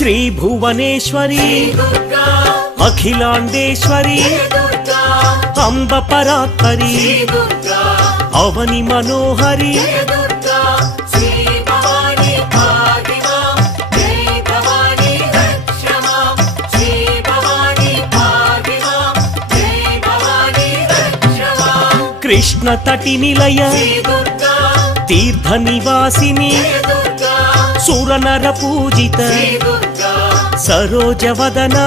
श्री भुवनेश्वरी अखिलांडेश्वरी अंब परात्परी अवनि मनोहरी कृष्ण तटि निलय तीर्थ निवासिनी सुरनर पूजित सरोज वदना